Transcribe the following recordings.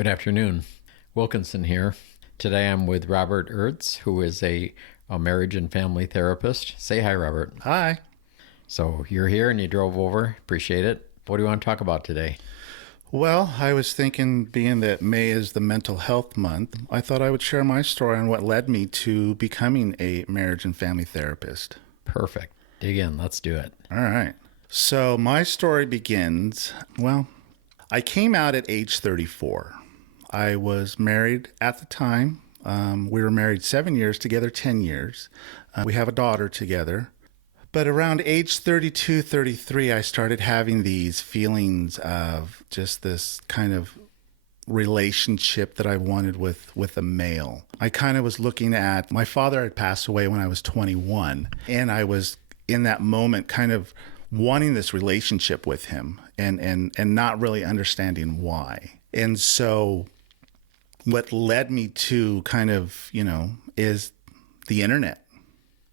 Good afternoon. Wilkinson here. Today I'm with Robert Aerts, who is a marriage and family therapist. Say hi, Robert. Hi. So you're here and you drove over. Appreciate it. What do you want to talk about today? Well, I was thinking, being that May is the mental health month, I thought I would share my story on what led me to becoming a marriage and family therapist. Perfect. Dig in. Let's do it. All right. So my story begins, I came out at age 34. I was married at the time. We were married 7 years, together 10 years. We have a daughter together. But around age 32, 33, I started having these feelings of just this kind of relationship that I wanted with a male. I kind of was looking at, my father had passed away when I was 21, and I was in that moment kind of wanting this relationship with him and not really understanding why. And so what led me to kind of, is the internet.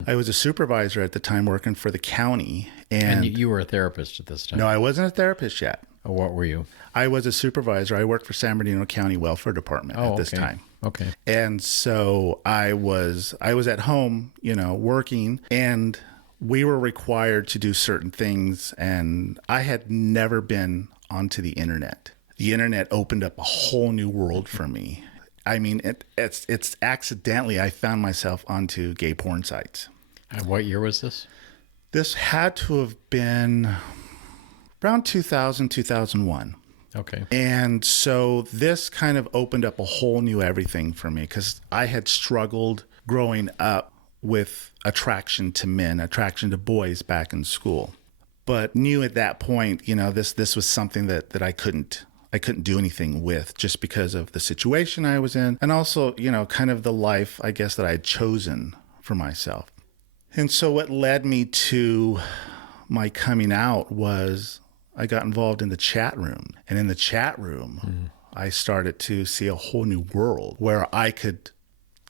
I was a supervisor at the time working for the county. And you were a therapist at this time? No, I wasn't a therapist yet. Oh, what were you? I was a supervisor. I worked for San Bernardino County Welfare Department at this time. Okay. And so I was at home, working, and we were required to do certain things. And I had never been onto the internet. The internet opened up a whole new world for me. I mean, it's accidentally I found myself onto gay porn sites. And what year was this? This had to have been around 2000, 2001. Okay. And so this kind of opened up a whole new everything for me, because I had struggled growing up with attraction to men, attraction to boys back in school, but knew at that point, this was something that I couldn't do anything with, just because of the situation I was in, and also, kind of the life, I guess, that I had chosen for myself. And so what led me to my coming out was I got involved in the chat room. And in the chat room, I started to see a whole new world where I could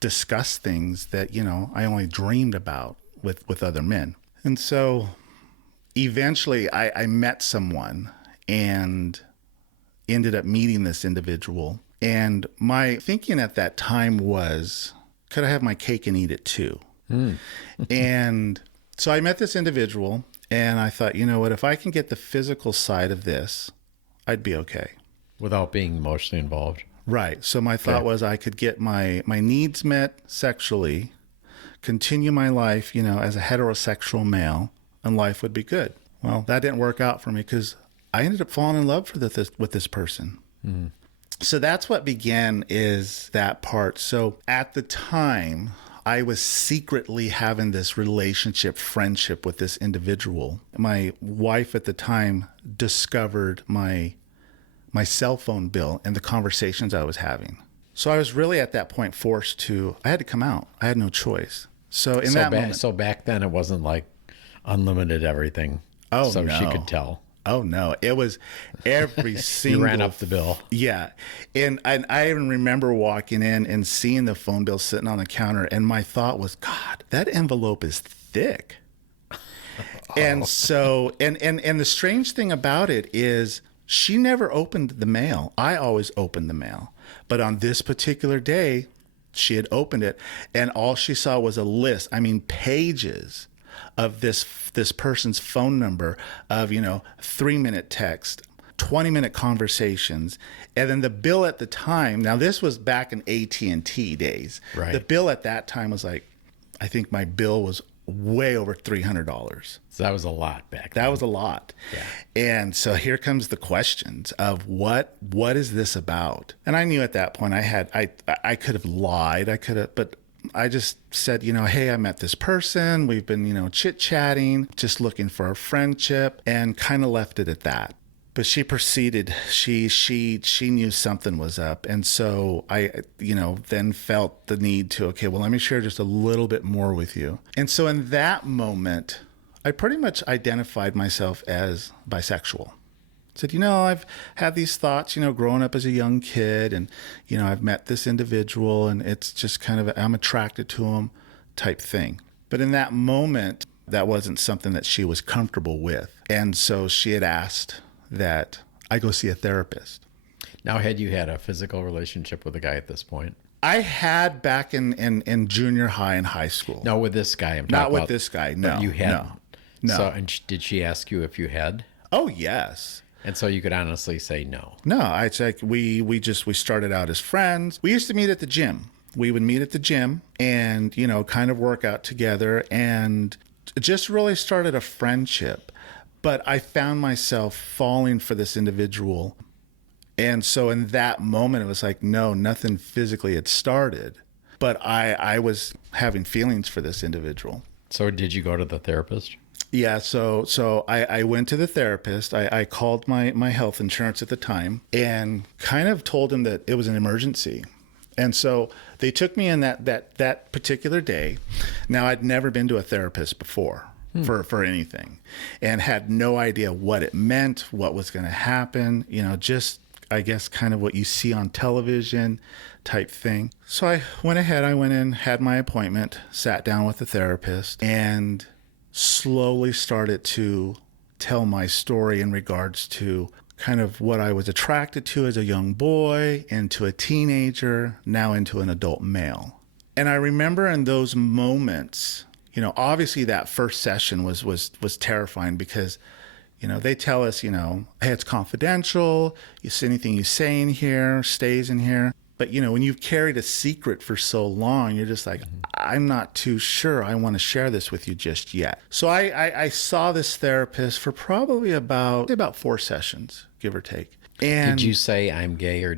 discuss things that, I only dreamed about with other men. And so eventually I met someone and ended up meeting this individual. And my thinking at that time was, could I have my cake and eat it too? And so I met this individual, and I thought, you know what, if I can get the physical side of this, I'd be okay. Without being emotionally involved. Right. So my thought was I could get my needs met sexually, continue my life, as a heterosexual male, and life would be good. Well, that didn't work out for me, because I ended up falling in love with this person. So that's what began, is that part. So at the time, I was secretly having this relationship, friendship with this individual. My wife at the time discovered my cell phone bill and the conversations I was having. So I was really at that point I had to come out. I had no choice. So back then it wasn't like unlimited everything. Oh, so no. She could tell. Oh, no. It was every single... You ran up the bill. Yeah. And I even remember walking in and seeing the phone bill sitting on the counter, and my thought was, God, that envelope is thick. And so, and the strange thing about it is she never opened the mail. I always opened the mail. But on this particular day, she had opened it, and all she saw was a list, pages of this person's phone number of, 3-minute text, 20-minute conversations. And then the bill at the time, now this was back in AT&T days. Right. The bill at that time was I think my bill was way over $300. So that was a lot back then. That was a lot. Yeah. And so here comes the questions of what is this about? And I knew at that point I could have lied. But I just said, hey, I met this person. We've been, chit-chatting, just looking for a friendship, and kind of left it at that. But she proceeded. She knew something was up. And so I, then felt the need to, okay, well, let me share just a little bit more with you. And so in that moment, I pretty much identified myself as bisexual. Said, I've had these thoughts, growing up as a young kid, and, I've met this individual, and it's just kind of, I'm attracted to him type thing. But in that moment, that wasn't something that she was comfortable with. And so she had asked that I go see a therapist. Now, had you had a physical relationship with a guy at this point? I had back in junior high and high school. No, with this guy. I'm talking Not with about, this guy. No, you had. no. So, and did she ask you if you had? Oh, yes. And so you could honestly say no. No, it's like we started out as friends. We used to meet at the gym. We would meet at the gym and, kind of work out together and just really started a friendship. But I found myself falling for this individual. And so in that moment, it was like, no, nothing physically had started. But I was having feelings for this individual. So did you go to the therapist? Yeah, so I went to the therapist. I called my health insurance at the time and kind of told him that it was an emergency. And so they took me in that particular day. Now, I'd never been to a therapist before for anything and had no idea what it meant, what was going to happen, just, I guess, kind of what you see on television type thing. So I went in, had my appointment, sat down with the therapist, and slowly started to tell my story in regards to kind of what I was attracted to as a young boy, into a teenager, now into an adult male. And I remember in those moments, obviously that first session was terrifying because, they tell us, hey, it's confidential. Anything you say in here stays in here. But, when you've carried a secret for so long, you're just like, I'm not too sure I want to share this with you just yet. So I saw this therapist for probably about 4 sessions, give or take. And did you say I'm gay, or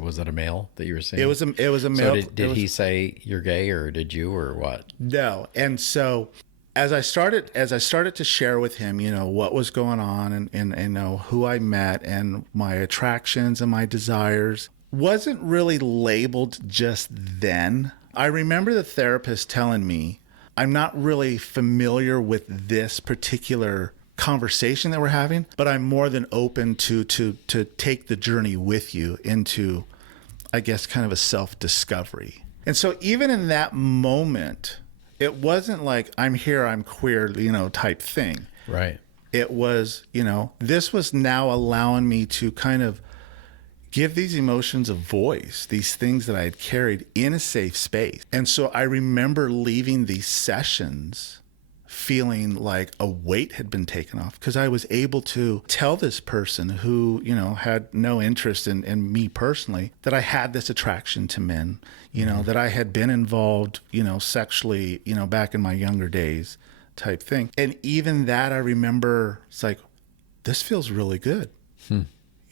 was it a male that you were saying? It was a male. So did he say you're gay, or did you, or what? No. And so as I started to share with him, what was going on and who I met and my attractions and my desires, wasn't really labeled just then. I remember the therapist telling me, I'm not really familiar with this particular conversation that we're having, but I'm more than open to take the journey with you into, I guess, kind of a self-discovery. And so even in that moment, it wasn't like I'm here, I'm queer, type thing. Right. It was, this was now allowing me to kind of give these emotions a voice, these things that I had carried in a safe space. And so I remember leaving these sessions feeling like a weight had been taken off because I was able to tell this person who, had no interest in me personally, that I had this attraction to men, that I had been involved, sexually, back in my younger days type thing. And even that, I remember, it's like, this feels really good.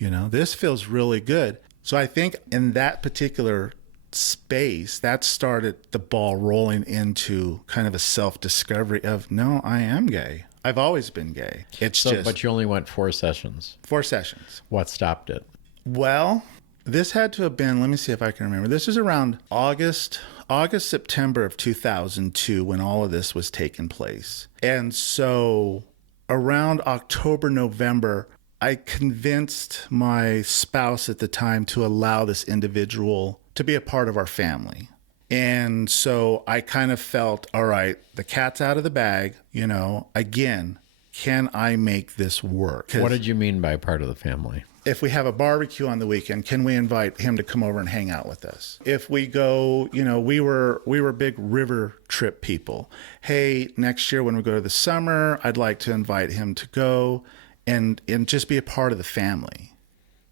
This feels really good. So I think in that particular space, that started the ball rolling into kind of a self-discovery of, no, I am gay. I've always been gay. But you only went 4 sessions. 4 sessions. What stopped it? Well, this had to have been, let me see if I can remember. This is around August, September of 2002 when all of this was taking place. And so around October, November, I convinced my spouse at the time to allow this individual to be a part of our family. And so I kind of felt, all right, the cat's out of the bag, again, can I make this work? What did you mean by part of the family? If we have a barbecue on the weekend, can we invite him to come over and hang out with us? If we go, we were big river trip people. Hey, next year when we go to the summer, I'd like to invite him to go and just be a part of the family.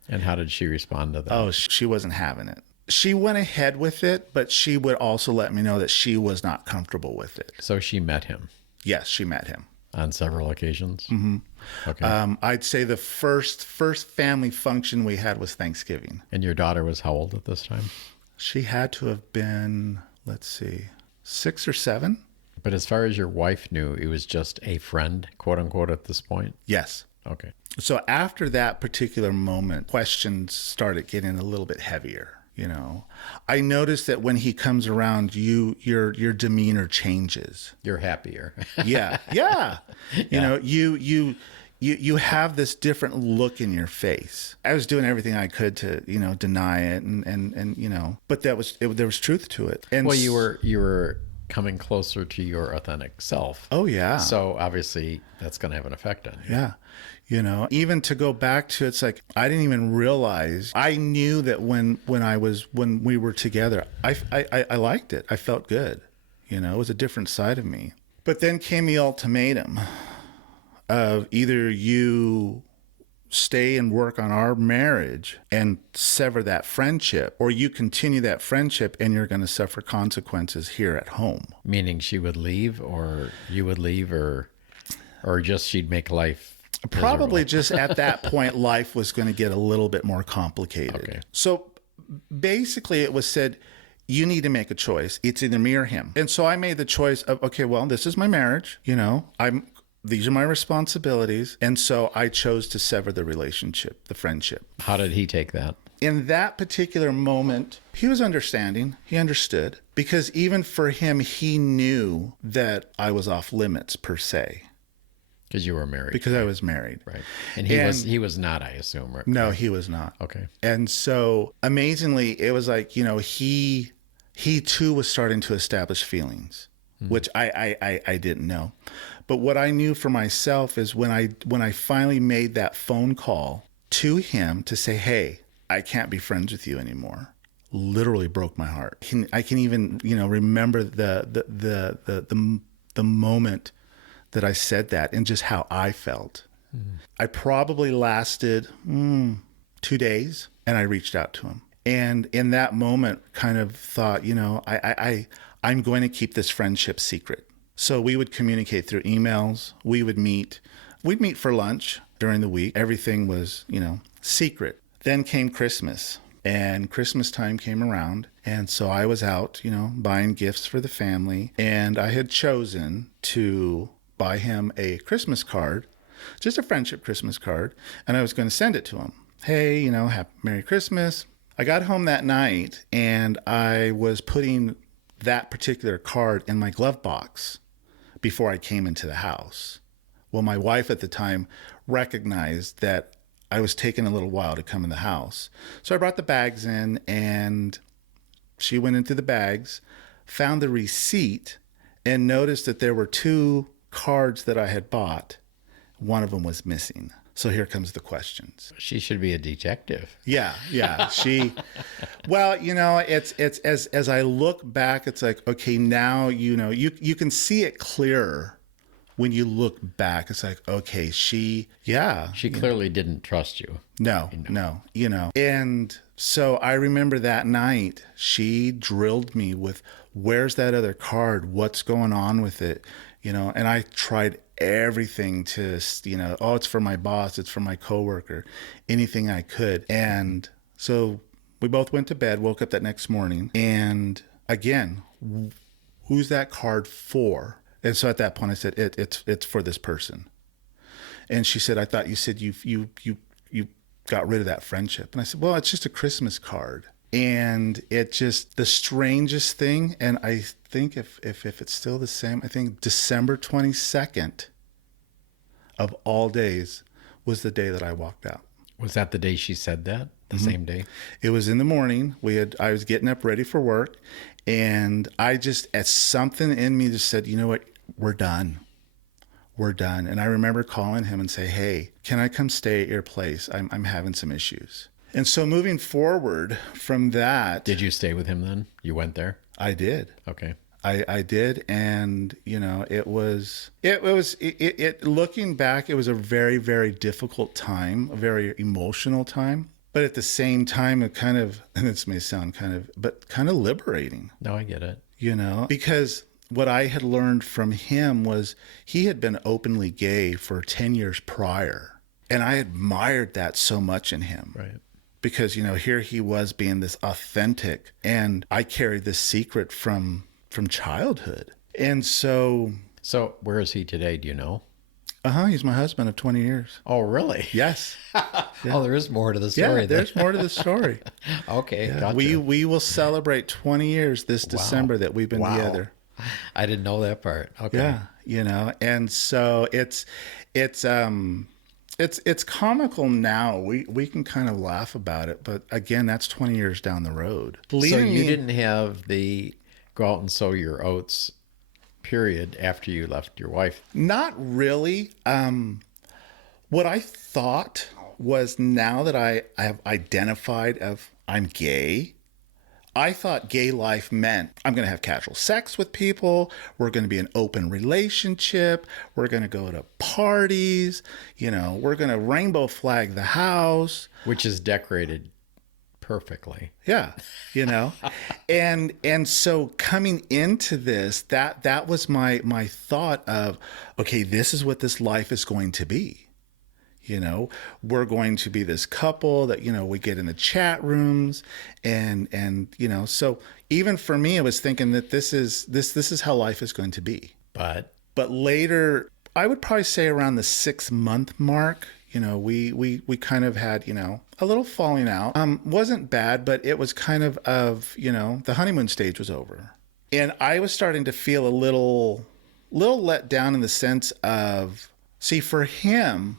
And how did she respond to that? Oh, she wasn't having it. She went ahead with it, but she would also let me know that she was not comfortable with it. So she met him? Yes, she met him. On several occasions? Mm-hmm. Okay. I'd say the first family function we had was Thanksgiving. And your daughter was how old at this time? She had to have been, 6 or 7. But as far as your wife knew, it was just a friend, quote unquote, at this point? Yes. Okay. So after that particular moment, questions started getting a little bit heavier. I noticed that when he comes around, your demeanor changes. You're happier. Yeah. You have this different look in your face. I was doing everything I could to deny it, and but there was truth to it. And well, you were coming closer to your authentic self. Oh, yeah. So obviously that's going to have an effect on you. Yeah. You know, even to go back to, it's like, I didn't even realize. I knew that when we were together, I liked it. I felt good. You know, it was a different side of me. But then came the ultimatum of either you stay and work on our marriage and sever that friendship, or you continue that friendship and you're going to suffer consequences here at home. Meaning she would leave, or you would leave, or just she'd make life Probably miserable. just at that point, life was going to get a little bit more complicated. Okay. So basically it was said, you need to make a choice. It's either me or him. And so I made the choice of, okay, well, this is my marriage. You know, these are my responsibilities. And so I chose to sever the relationship, the friendship. How did he take that? In that particular moment, he was understanding. He understood, because even for him, he knew that I was off limits per se. Because you were married. Because I was married. Right. And he was not, I assume. Right? No, he was not. Okay. And so amazingly, it was like, you know, he too was starting to establish feelings, which I didn't know. But what I knew for myself is when I finally made that phone call to him to say, hey, I can't be friends with you anymore, literally broke my heart. I can even, you know, remember the moment that I said that and just how I felt. I probably lasted 2 days, and I reached out to him. And in that moment kind of thought, you know, I'm going to keep this friendship secret. So we would communicate through emails. We'd meet for lunch during the week. Everything was, you know, secret. Then came Christmas, and Christmas time came around. And so I was out, you know, buying gifts for the family. And I had chosen to buy him a Christmas card, just a friendship Christmas card. And I was going to send it to him. Hey, you know, Merry Christmas. I got home that night and I was putting that particular card in my glove box before I came into the house. Well, my wife at the time recognized that I was taking a little while to come in the house. So I brought the bags in, and she went into the bags, found the receipt, and noticed that there were 2 cards that I had bought. One of them was missing. So here comes the questions. She should be a detective. Yeah. Well, you know, it's as I look back, it's like, okay, now, you know, you can see it clearer when you look back. It's like, okay, she Clearly didn't trust you. No, you know. And so I remember that night, she drilled me with, where's that other card? What's going on with it? You know, and I tried everything to, you know, oh, it's for my boss, it's for my coworker, anything I could. And so we both went to bed, woke up that next morning, and again, who's that card for? And so at that point I said, it's for this person. And she said, I thought you said you got rid of that friendship. And I said, well, it's just a Christmas card. And it just, the strangest thing, and I think if it's still the same, I think December 22nd of all days was the day that I walked out. Was that the day she said that? The same day? It was in the morning. I was getting up ready for work, and I just, as something in me just said, you know what, we're done. And I remember calling him and say, hey, can I come stay at your place? I'm having some issues. And so moving forward from that. Did you stay with him then? You went there? I did. Okay. I did. And, you know, it looking back, it was a very, very difficult time, a very emotional time. But at the same time, it kind of, and this may sound kind of liberating. No, I get it. You know, because what I had learned from him was he had been openly gay for 10 years prior. And I admired that so much in him. Right. Because, you know, here he was being this authentic, and I carried this secret from childhood. And so where is he today? Do you know? He's my husband of 20 years. Oh, really? Yes. Yeah. Oh, there is more to the story. Yeah, there's more to the story. Okay. Yeah. Gotcha. We will celebrate 20 years this December that we've been together. I didn't know that part. Okay. Yeah. You know, and so it's comical now. We can kind of laugh about it, but again, that's 20 years down the road. So you didn't have the go out and sow your oats period after you left your wife. Not really. What I thought was, now that I have identified of I'm gay, I thought gay life meant I'm going to have casual sex with people. We're going to be an open relationship. We're going to go to parties. We're going to rainbow flag the house. Which is decorated perfectly. Yeah. And so coming into this, that was my thought of, okay, this is what this life is going to be. We're going to be this couple that, we get in the chat rooms and so even for me, I was thinking that this is how life is going to be. But later, I would probably say around the 6-month mark, we kind of had, a little falling out. Wasn't bad, but it was kind of, the honeymoon stage was over. And I was starting to feel a little let down in the sense of, see, for him,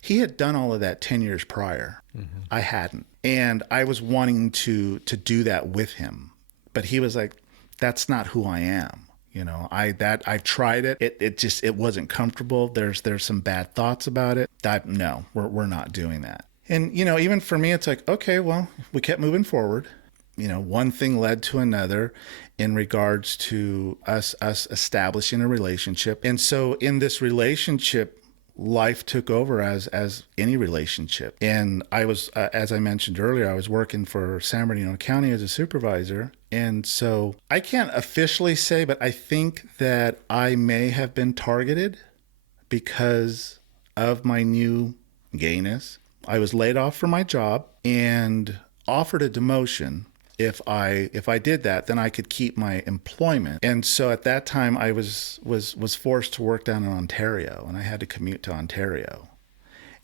he had done all of that 10 years prior. Mm-hmm. I hadn't. And I was wanting to do that with him. But he was like, that's not who I am. I tried it. It wasn't comfortable. There's some bad thoughts about it. No, we're not doing that. And, even for me, it's like, okay, well, we kept moving forward. One thing led to another in regards to us establishing a relationship. And so in this relationship, life took over as any relationship. And I was, as I mentioned earlier, I was working for San Bernardino County as a supervisor. And so I can't officially say, but I think that I may have been targeted because of my new gayness. I was laid off from my job and offered a demotion. If I did that, then I could keep my employment. And so at that time, I was forced to work down in Ontario, and I had to commute to Ontario.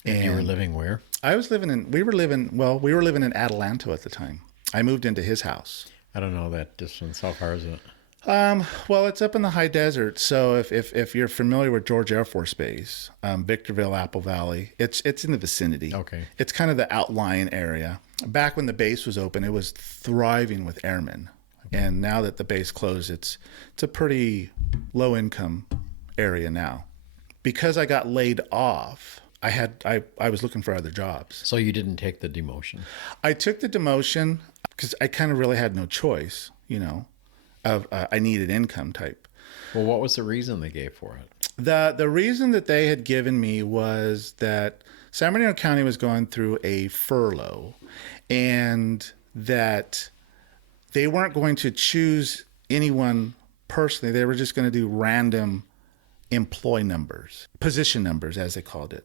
And you were living where? We were living in Adelanto at the time. I moved into his house. I don't know that distance. How far is it? Well, it's up in the high desert. So if you're familiar with George Air Force Base, Victorville, Apple Valley, it's in the vicinity. Okay. It's kind of the outlying area. Back when the base was open, it was thriving with airmen. And now that the base closed, it's a pretty low income area now. Because I got laid off, I was looking for other jobs. So you didn't take the demotion? I took the demotion because I kind of really had no choice, of I needed income type. Well, what was the reason they gave for it? The reason that they had given me was that San Bernardino County was going through a furlough, and that they weren't going to choose anyone personally. They were just going to do random employee numbers, position numbers, as they called it.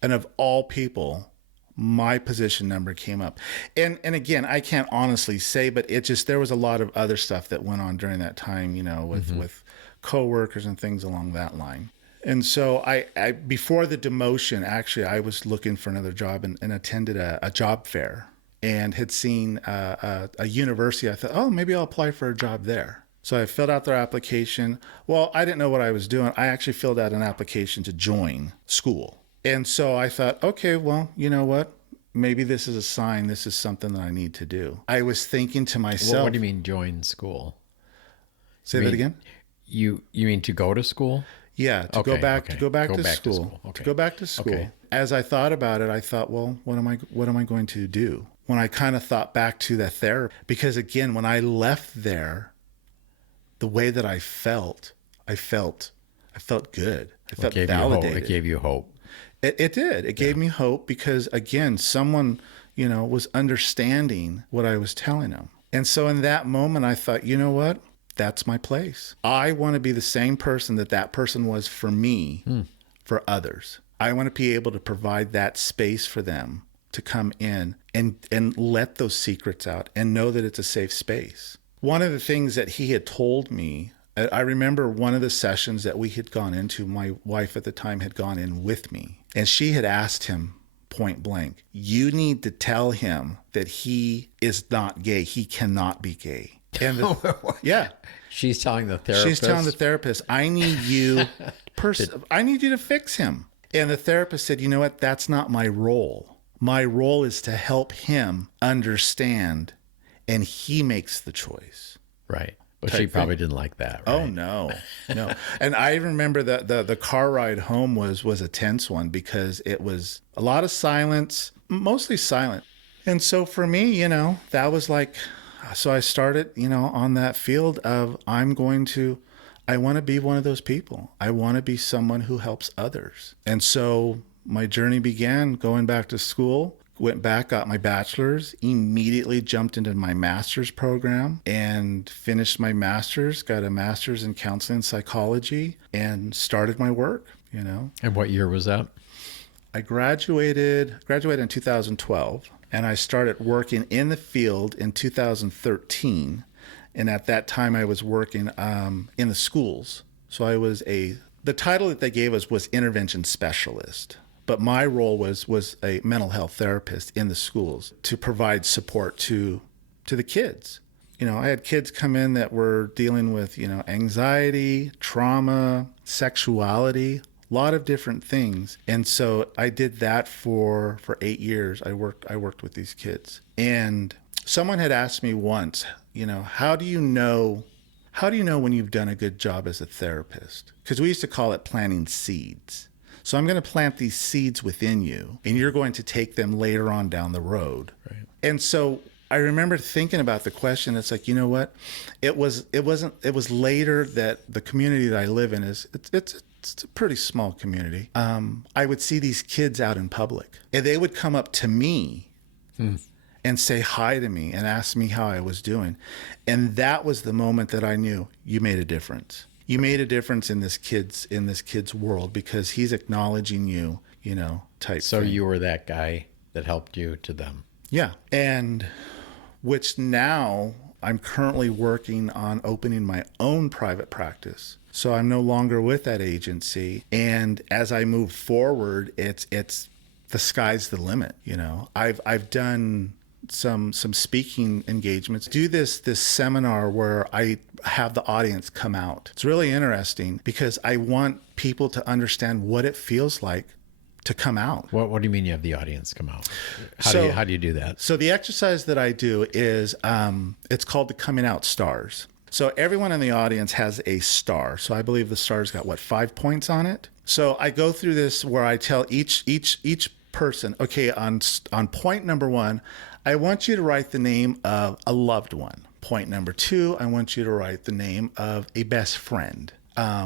And of all people, my position number came up. And again, I can't honestly say, but there was a lot of other stuff that went on during that time, with coworkers and things along that line. And so I before the demotion, actually, I was looking for another job and attended a job fair and had seen a university. I thought, oh, maybe I'll apply for a job there. So I filled out their application. Well, I didn't know what I was doing. I actually filled out an application to join school. And so I thought, okay, well, you know what? Maybe this is a sign. This is something that I need to do. I was thinking to myself. What do you mean join school? Say that again? You mean to go to school? Yeah, to go back to school. Okay. To go back to school. Okay. As I thought about it, I thought, well, what am I going to do? When I kind of thought back to the therapy, because again, when I left there, the way that I felt good. I felt validated. It gave you hope. It did. It gave me hope because, again, someone, was understanding what I was telling them. And so in that moment, I thought, you know what? That's my place. I want to be the same person that person was for me, for others. I want to be able to provide that space for them to come in and let those secrets out and know that it's a safe space. One of the things that he had told me, I remember one of the sessions that we had gone into, my wife at the time had gone in with me, and she had asked him point blank, you need to tell him that he is not gay. He cannot be gay. And yeah. She's telling the therapist? She's telling the therapist, I need you to fix him. And the therapist said, you know what? That's not my role. My role is to help him understand, and he makes the choice. Right. But she probably didn't like that, right? Oh no, no. And I remember that the car ride home was a tense one because it was a lot of silence, mostly silent. And so for me, that was like, so I started, on that field of I want to be one of those people. I want to be someone who helps others. And so my journey began going back to school. Went back, got my bachelor's, immediately jumped into my master's program and finished my master's, got a master's in counseling and psychology, and started my work, And what year was that? I graduated in 2012, and I started working in the field in 2013. And at that time, I was working in the schools. So I was the title that they gave us was intervention specialist. But my role was a mental health therapist in the schools to provide support to the kids. I had kids come in that were dealing with, anxiety, trauma, sexuality, a lot of different things. And so I did that for 8 years. I worked with these kids. And someone had asked me once, how do you know when you've done a good job as a therapist? Because we used to call it planting seeds. So I'm going to plant these seeds within you, and you're going to take them later on down the road. Right. And so I remember thinking about the question. It's like, you know what? It was later that the community that I live in it's a pretty small community. I would see these kids out in public, and they would come up to me and say hi to me and ask me how I was doing. And that was the moment that I knew you made a difference. You made a difference in this kid's world because he's acknowledging you, type So thing. you were that guy that helped you to them. Yeah. And which now I'm currently working on opening my own private practice. So I'm no longer with that agency. And as I move forward, it's the sky's the limit. I've done some speaking engagements. Do this seminar where I have the audience come out. It's really interesting because I want people to understand what it feels like to come out. What do you mean you have the audience come out? How do you do that? So the exercise that I do is it's called the coming out stars. So everyone in the audience has a star. So I believe the star's got 5 points on it. So I go through this where I tell each person, okay, on point number 1, I want you to write the name of a loved one. Point number 2, I want you to write the name of a best friend.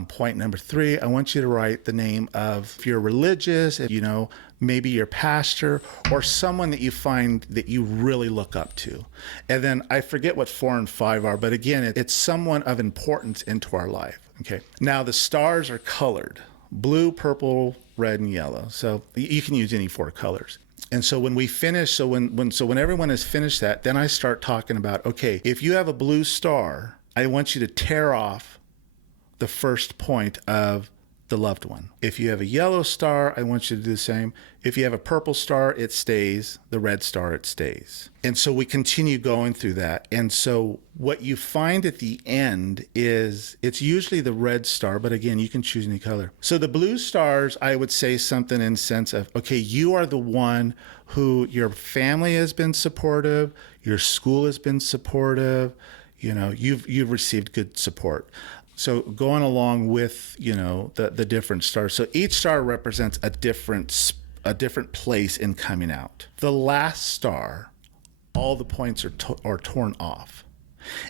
Point number 3, I want you to write the name of, if you're religious, if maybe your pastor or someone that you find that you really look up to. And then I forget what 4 and 5 are, but again, it's someone of importance into our life. Okay. Now the stars are colored: blue, purple, red, and yellow. So you can use any 4 colors. And so when we finish, when everyone has finished that, then I start talking about, okay, if you have a blue star, I want you to tear off the first point of the loved one. If you have a yellow star, I want you to do the same. If you have a purple star, it stays. The red star, it stays. And so we continue going through that. And so what you find at the end is it's usually the red star, but again, you can choose any color. So the blue stars, I would say something in sense of, okay, you are the one who your family has been supportive, your school has been supportive, you've received good support. So going along with, the different stars. So each star represents a different place in coming out. The last star, all the points are torn off.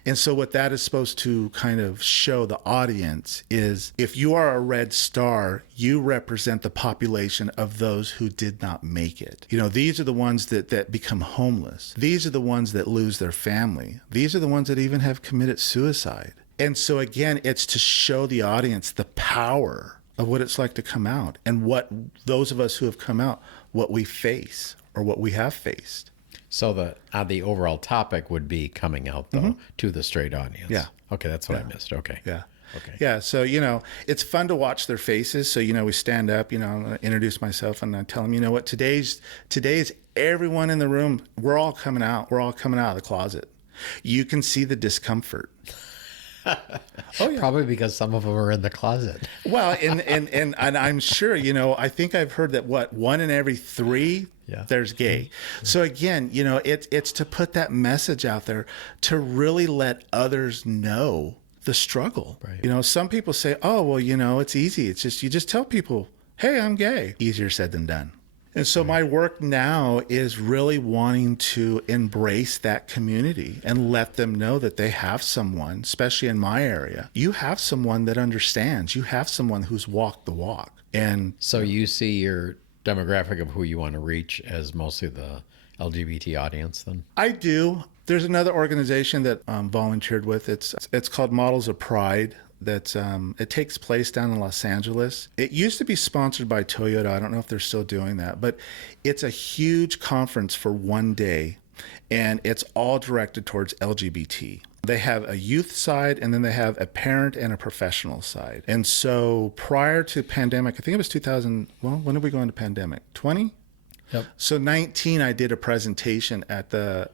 And so what that is supposed to kind of show the audience is if you are a red star, you represent the population of those who did not make it. These are the ones that become homeless. These are the ones that lose their family. These are the ones that even have committed suicide. And so again, it's to show the audience the power of what it's like to come out and what those of us who have come out, what we face or what we have faced. So the overall topic would be coming out, though, to the straight audience. Yeah. Okay, that's what I missed. Okay. Yeah. Okay. Yeah. So, it's fun to watch their faces. So, we stand up, I introduce myself and I tell them, what, today's everyone in the room, we're all coming out. We're all coming out of the closet. You can see the discomfort. Oh yeah. Probably because some of them are in the closet. Well, and I'm sure, I think I've heard that one in every three there's gay. So again, it's to put that message out there to really let others know the struggle. Right. Some people say, oh, well, it's easy. It's just, you just tell people, hey, I'm gay. Easier said than done. And so my work now is really wanting to embrace that community and let them know that they have someone, especially in my area, you have someone that understands. You have someone who's walked the walk. And so you see your demographic of who you want to reach as mostly the LGBT audience then? I do. There's another organization that I'm volunteered with. It's called Models of Pride. It takes place down in Los Angeles. It used to be sponsored by Toyota. I don't know if they're still doing that, but it's a huge conference for one day, and it's all directed towards LGBT. They have a youth side, and then they have a parent and a professional side. And so prior to pandemic, I think it was 2000, well, when did we go into pandemic? 20? Yep. So 19, I did a presentation at the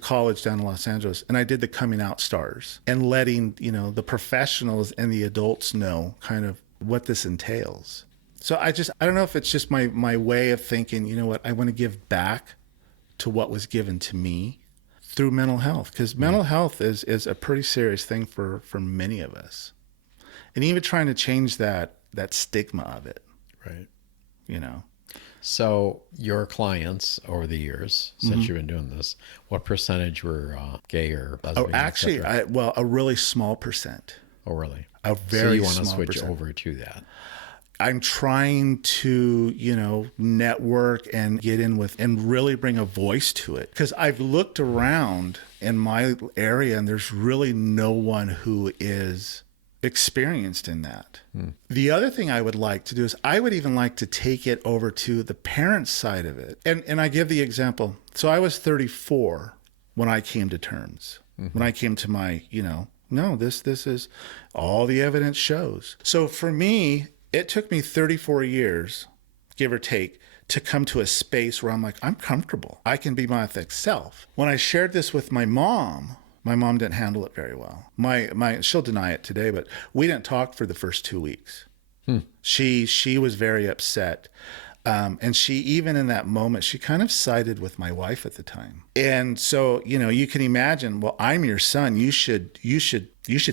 college down in Los Angeles, and I did the coming out stars and letting, the professionals and the adults know kind of what this entails. So I don't know if it's just my way of thinking, you know what, I want to give back to what was given to me through mental health, because mental health is a pretty serious thing for many of us. And even trying to change that stigma of it. Right. So your clients over the years, since you've been doing this, what percentage were gay or lesbian? Oh, actually, a really small percent. Oh, really? A very small So you want to switch percent. over to that? I'm trying to, network and get in with and really bring a voice to it. Because I've looked around in my area and there's really no one who is experienced in that. The other thing I would like to do is I would even like to take it over to the parent side of it. And I give the example. So I was 34 when I came to terms, when I came to my, no, this is all the evidence shows. So for me, it took me 34 years, give or take, to come to a space where I'm like, I'm comfortable. I can be my authentic self. When I shared this with my mom didn't handle it very well. She'll deny it today, but we didn't talk for the first 2 weeks. She was very upset. And she, even in that moment, she kind of sided with my wife at the time. And so, you can imagine, well, I'm your son. You should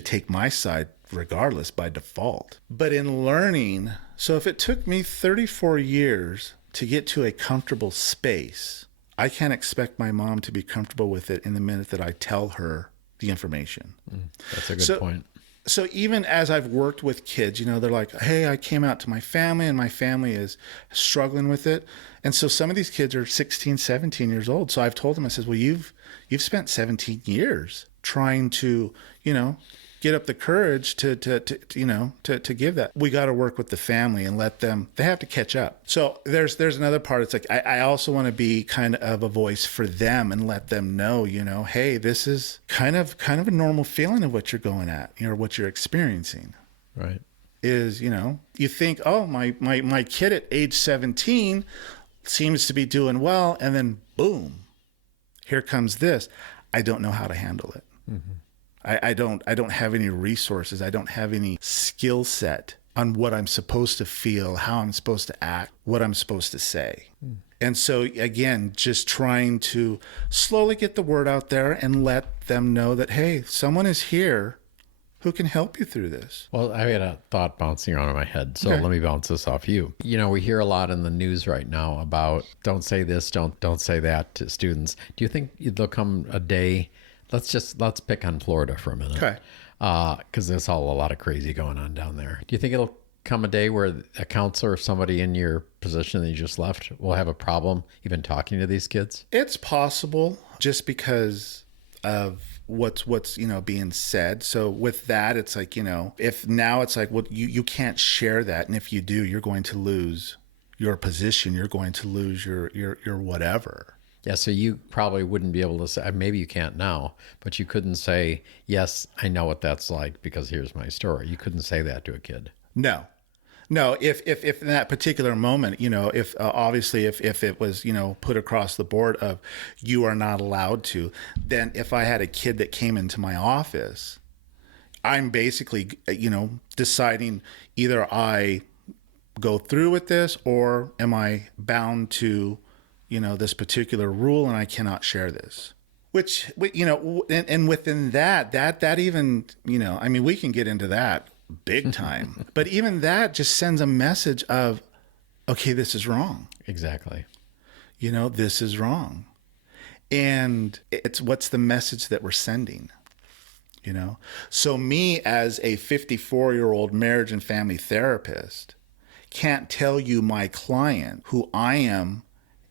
take my side regardless by default. But in learning, so if it took me 34 years to get to a comfortable space, I can't expect my mom to be comfortable with it in the minute that I tell her the information. That's a good point. So even as I've worked with kids, they're like, hey, I came out to my family and my family is struggling with it. And so some of these kids are 16, 17 years old. So I've told them, I said, well, you've spent 17 years trying to, get up the courage to give that. We got to work with the family and let them, they have to catch up. So there's another part. It's like, I also want to be kind of a voice for them and let them know, hey, this is kind of a normal feeling of what you're going at, what you're experiencing. Right. Is, you think, oh, my kid at age 17 seems to be doing well. And then boom, here comes this. I don't know how to handle it. I don't have any resources. I don't have any skill set on what I'm supposed to feel, how I'm supposed to act, what I'm supposed to say. And so again, just trying to slowly get the word out there and let them know that, hey, someone is here who can help you through this. Well, I had a thought bouncing around in my head, so Okay. let me bounce this off you. We hear a lot in the news right now about don't say this, don't say that to students. Do you think there'll come a day? Let's pick on Florida for a minute. Okay. Because there's a lot of crazy going on down there. Do you think it'll come a day where a counselor or somebody in your position that you just left will have a problem even talking to these kids? It's possible just because of what's being said. So with that, it's like, if now it's like, well, you can't share that. And if you do, you're going to lose your position. You're going to lose your whatever. Yeah, so you probably wouldn't be able to say, maybe you can't now, but you couldn't say, yes, I know what that's like because here's my story. You couldn't say that to a kid. No, if in that particular moment, if obviously if it was, put across the board of you are not allowed to, then if I had a kid that came into my office I'm basically, deciding either I go through with this or am I bound to, this particular rule and I cannot share this. Which, and within that even, we can get into that big time. But even that just sends a message of, okay, this is wrong. Exactly. This is wrong. And it's what's the message that we're sending, So me as a 54-year-old marriage and family therapist can't tell you, my client, who I am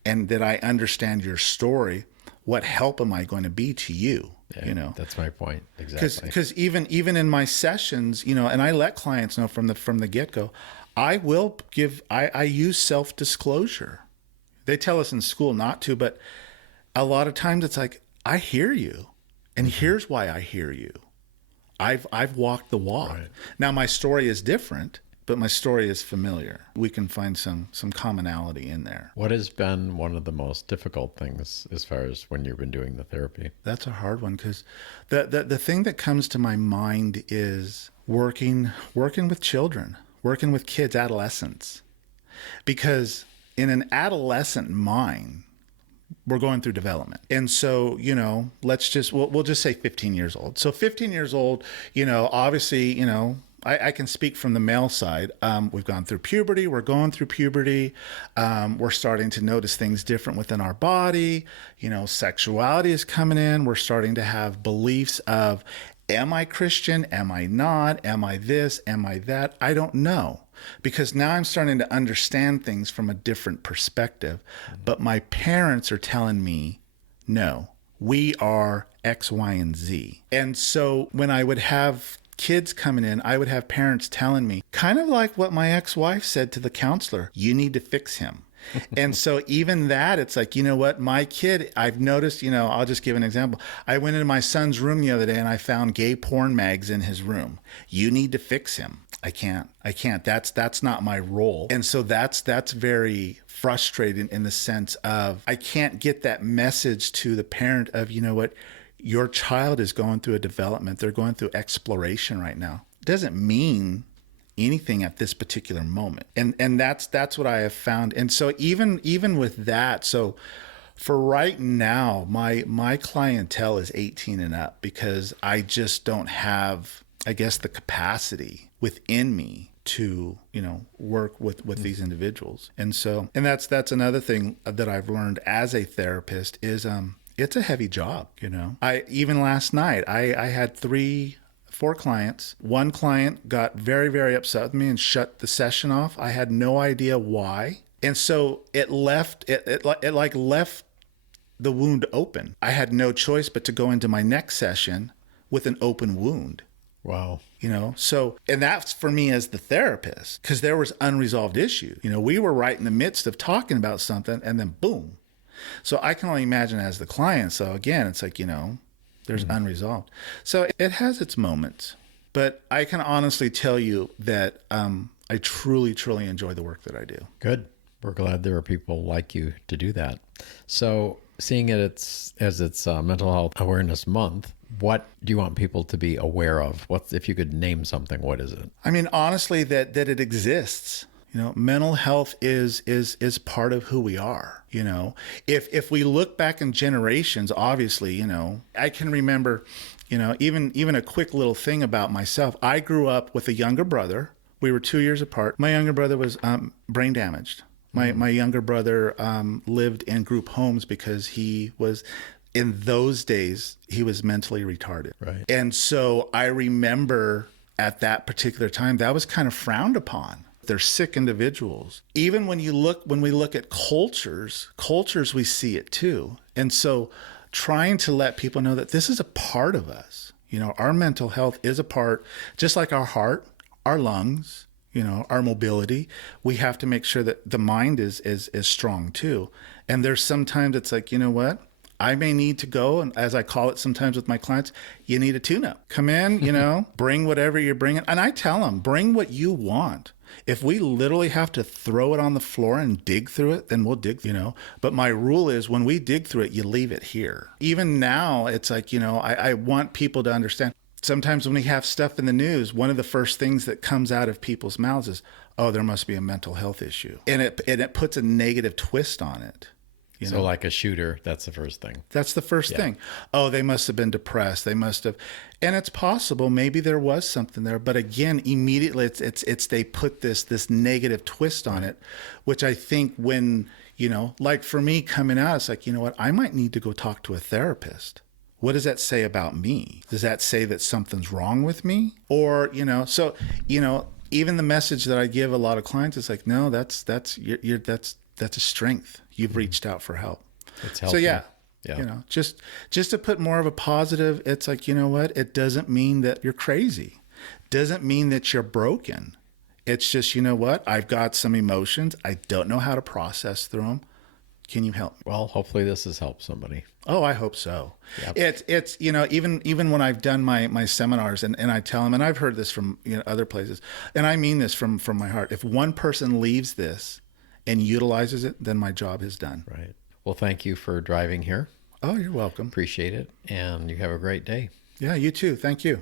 and that I understand your story, what help am I going to be to you? Yeah, that's my point. Exactly. Because even in my sessions, and I let clients know from the get-go, I use self-disclosure. They tell us in school not to, but a lot of times it's like, I hear you, and here's why I hear you. I've walked the walk. Right. Now my story is different, but my story is familiar. We can find some commonality in there. What has been one of the most difficult things as far as when you've been doing the therapy? That's a hard one, because the thing that comes to my mind is working with children, working with kids, adolescents. Because in an adolescent mind, we're going through development. And so, we'll just say 15 years old. So 15 years old, obviously, I can speak from the male side. We've gone through puberty. We're going through puberty. We're starting to notice things different within our body. Sexuality is coming in. We're starting to have beliefs of, am I Christian? Am I not? Am I this? Am I that? I don't know. Because now I'm starting to understand things from a different perspective. But my parents are telling me, no, we are X, Y, and Z. And so when I would have kids coming in, I would have parents telling me, kind of like what my ex-wife said to the counselor, you need to fix him. And so even that, it's like, what, my kid, I've noticed, I'll just give an example. I went into my son's room the other day and I found gay porn mags in his room. You need to fix him. I can't. That's not my role. And so that's very frustrating in the sense of, I can't get that message to the parent of, what, your child is going through a development. They're going through exploration right now. It doesn't mean anything at this particular moment. And that's what I have found. And so even with that, so for right now, my clientele is 18 and up, because I just don't have, I guess, the capacity within me to, work with these individuals. And so, and that's another thing that I've learned as a therapist is, it's a heavy job. Even last night, I had 4 clients. One client got very, very upset with me and shut the session off. I had no idea why. And so it left the wound open. I had no choice but to go into my next session with an open wound. Wow. So, and that's for me as the therapist, because there was unresolved issue. We were right in the midst of talking about something, and then boom. So I can only imagine as the client. So again, it's like, there's unresolved. So it has its moments, but I can honestly tell you that I truly, truly enjoy the work that I do. Good. We're glad there are people like you to do that. So seeing it as it's Mental Health Awareness Month, what do you want people to be aware of? If you could name something, what is it? I mean, honestly, that it exists. Mental health is part of who we are. If we look back in generations, obviously, I can remember, even a quick little thing about myself. I grew up with a younger brother. We were 2 years apart. My younger brother was brain damaged. My younger brother lived in group homes because he was, in those days, he was mentally retarded. Right. And so I remember at that particular time, that was kind of frowned upon. They're sick individuals. Even when we look at cultures, we see it too. And so trying to let people know that this is a part of us. Our mental health is a part, just like our heart, our lungs, our mobility. We have to make sure that the mind is strong too. And there's sometimes it's like, what? I may need to go, and as I call it sometimes with my clients, you need a tune-up. Come in, bring whatever you're bringing. And I tell them, bring what you want. If we literally have to throw it on the floor and dig through it, then we'll dig, But my rule is when we dig through it, you leave it here. Even now, it's like, I want people to understand Sometimes when we have stuff in the news, one of the first things that comes out of people's mouths is, oh, there must be a mental health issue. And it puts a negative twist on it. So like a shooter, that's the first thing. That's the first thing. Oh, they must have been depressed. They must have, and it's possible maybe there was something there. But again, immediately it's they put this negative twist on it, which I think when, like for me coming out, it's like, you know what, I might need to go talk to a therapist. What does that say about me? Does that say that something's wrong with me? Or, even the message that I give a lot of clients is like, no, that's a strength. You've reached out for help. It's helpful. So just to put more of a positive, it's like, you know what? It doesn't mean that you're crazy. Doesn't mean that you're broken. It's just, you know what? I've got some emotions. I don't know how to process through them. Can you help me? Well, hopefully this has helped somebody. Oh, I hope so. Yep. It's even when I've done my seminars and I tell them, and I've heard this from other places, and I mean this from my heart. If one person leaves this and utilizes it, then my job is done. Right. Well, thank you for driving here. Oh, you're welcome. Appreciate it. And you have a great day. Yeah, you too. Thank you.